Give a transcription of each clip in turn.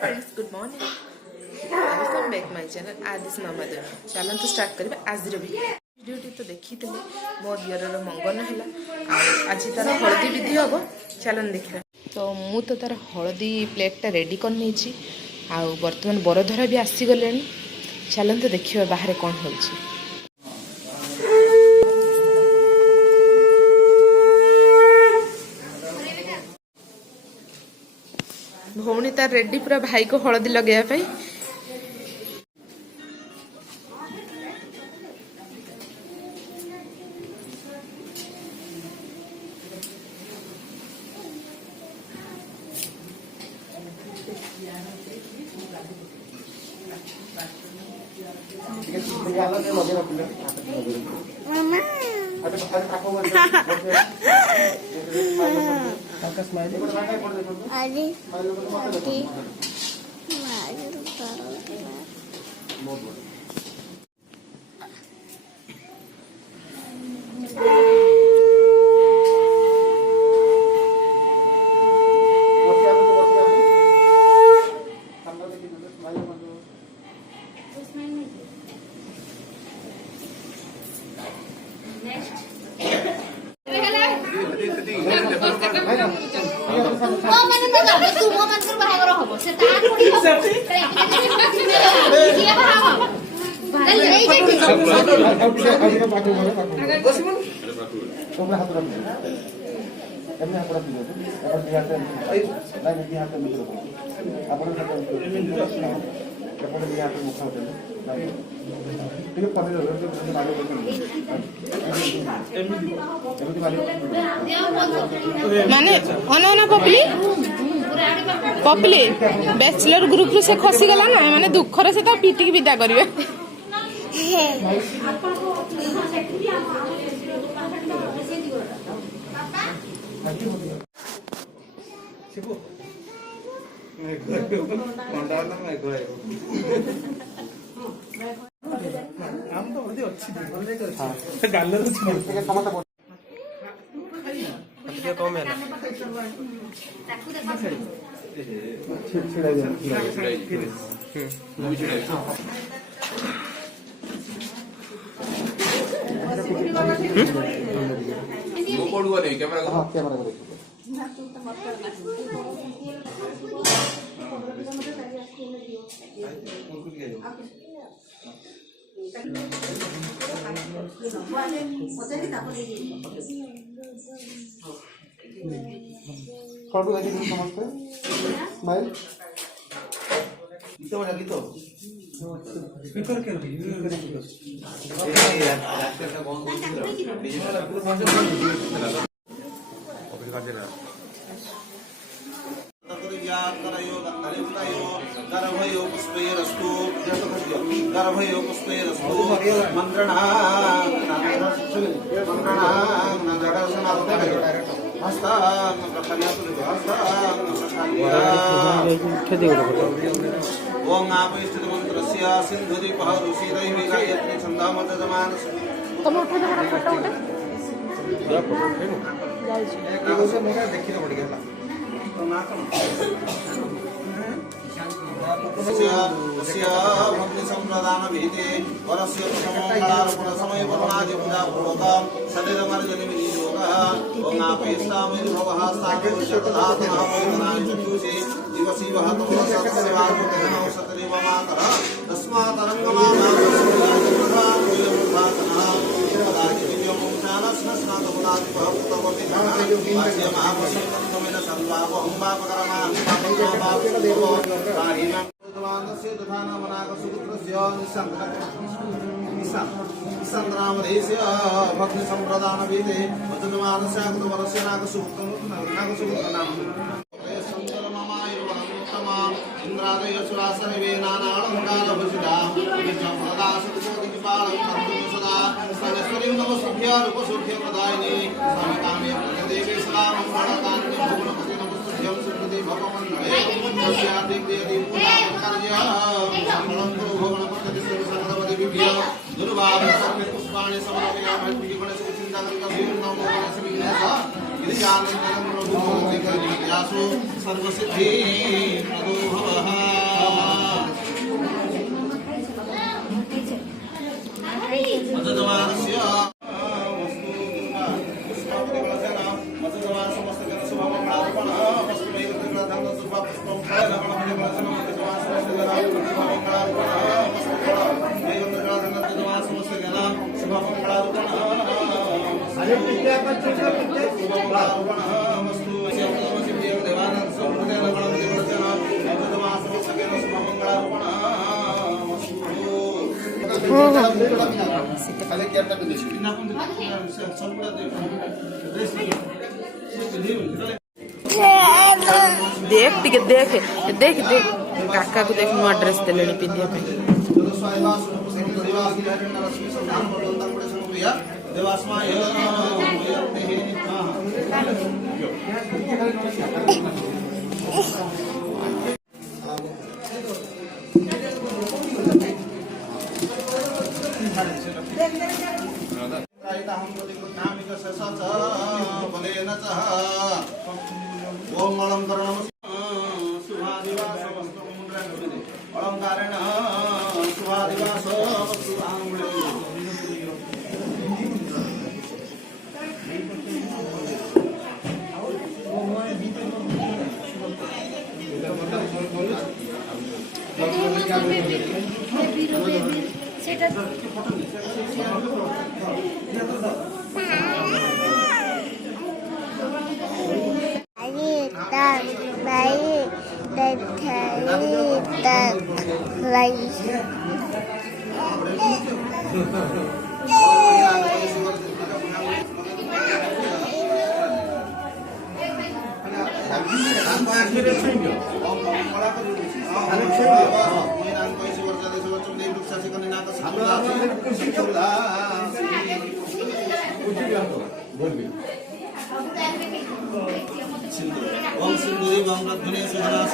Friends good morning welcome back my channel आदिश मामा देव चलते स्टार्ट करेंगे आज भिडियोटी तो देखी मो दियर मंगन है आज तार हलदी विधि हम चलन देखा तो मु तो तार हलदी प्लेटा रेडी कर बर्तमान बरधरा भी आसीगले चलते देखिए बाहर कौन हो भौणी तार रेडी पूरा भाई को हलदी लगे माने अना पपली पपली बैचलर ग्रुप से खसी गला ना माने दुखर से पीटिक विदा करिवे स्पीकर के ओम आपस्थित मंत्रस्य सिंधुदि पहरुषिरै गायत्री छंदामतजमानस तुम उठा दे फोटो उठा या फोटो फेनु एक से मोगा देखि न पड़ी गेला तो ना कम भक्ति संप्रदान भीते वरस्य प्रथमंगलार्पण समय वदनादि पूजा पूर्वकं सदैव मार्जनि विनियोगः ओम आपस्तामिति भवः साधु शतधातन वैदनाय चतुषे दिवसीवः तमो सत्सेवानुतेनो सतरिव मातर तस्मातरङ्गमाना प्रधान विलम्भातनः पदादि विद्यमुक्तानस्नातमुनादि भवतवमितः वास्य महाप्रसन्नमेन सर्वावहं पापकरमान् पापकरमापापो कारिणं तद्वानस्य दधानमनाक सुपुत्रस्य निसंद्रामदेस्य भक्ति संप्रदान विदे वदनमानस्यागतवरस्य नाक सुपुत्रनाम इंद्रादय सुरासनिवे नानालङ्कारभूषितां विजयप्रदा सतकोटिपालं कर्तुं सदा सर्वेश्वरीं नमस्तुभ्य रूपसुभ्यप्रदायिनी स्वामिकामे प्रदेवे सदा मङ्गलकान्ति भुवनपति नमस्तुभ्यं सुकृति भवमण्डले तस्यादिव्यदि पूजाकार्यः मङ्गलं कुरु भुवनपति सर्वसर्वपति विभ्य दुर्वाद सर्वे पुष्पाणि समर्पयामि विगणस्य चिन्ताकरिकं गणेश विघ्नेश गिरिजानन्दं प्रभु सर्वसिद्धि प्रभो भवः देख टिके देख देख देख काका को देख नुआ ड्रेस देले पिंधिया पे ओम अलंकरण शुभादिवास अलंकारेण शुभादिवास ओम सिंधुरी ओम रत्ने Sujana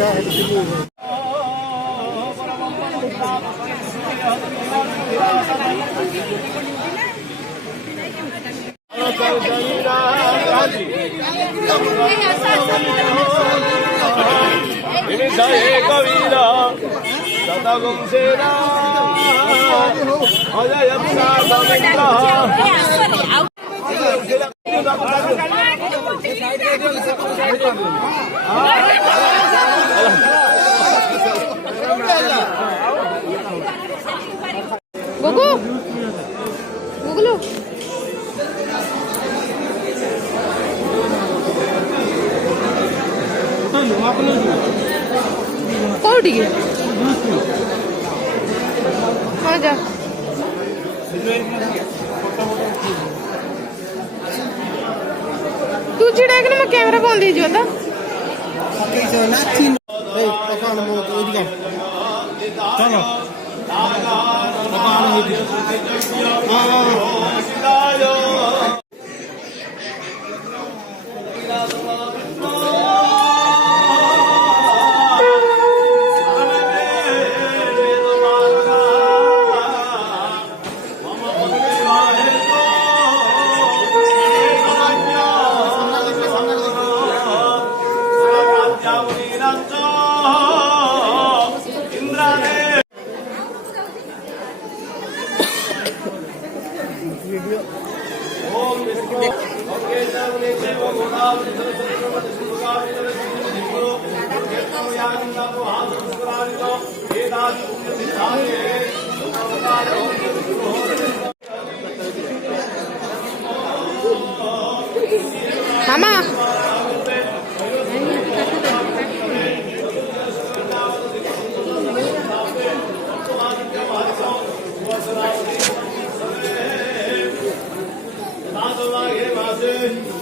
Jai Ram, Jai Ram, Jai Ram. जय कबीर शतगुं सेना अजय गुगु गुगलू କୋଉଠିକି ହଁ ଯା ତୁ ଛିଡ଼ା ହେଇକିନା ମୋ କ୍ୟାମେରା ବନ୍ଦ ହେଇଯିବ ତ मामा Thank you.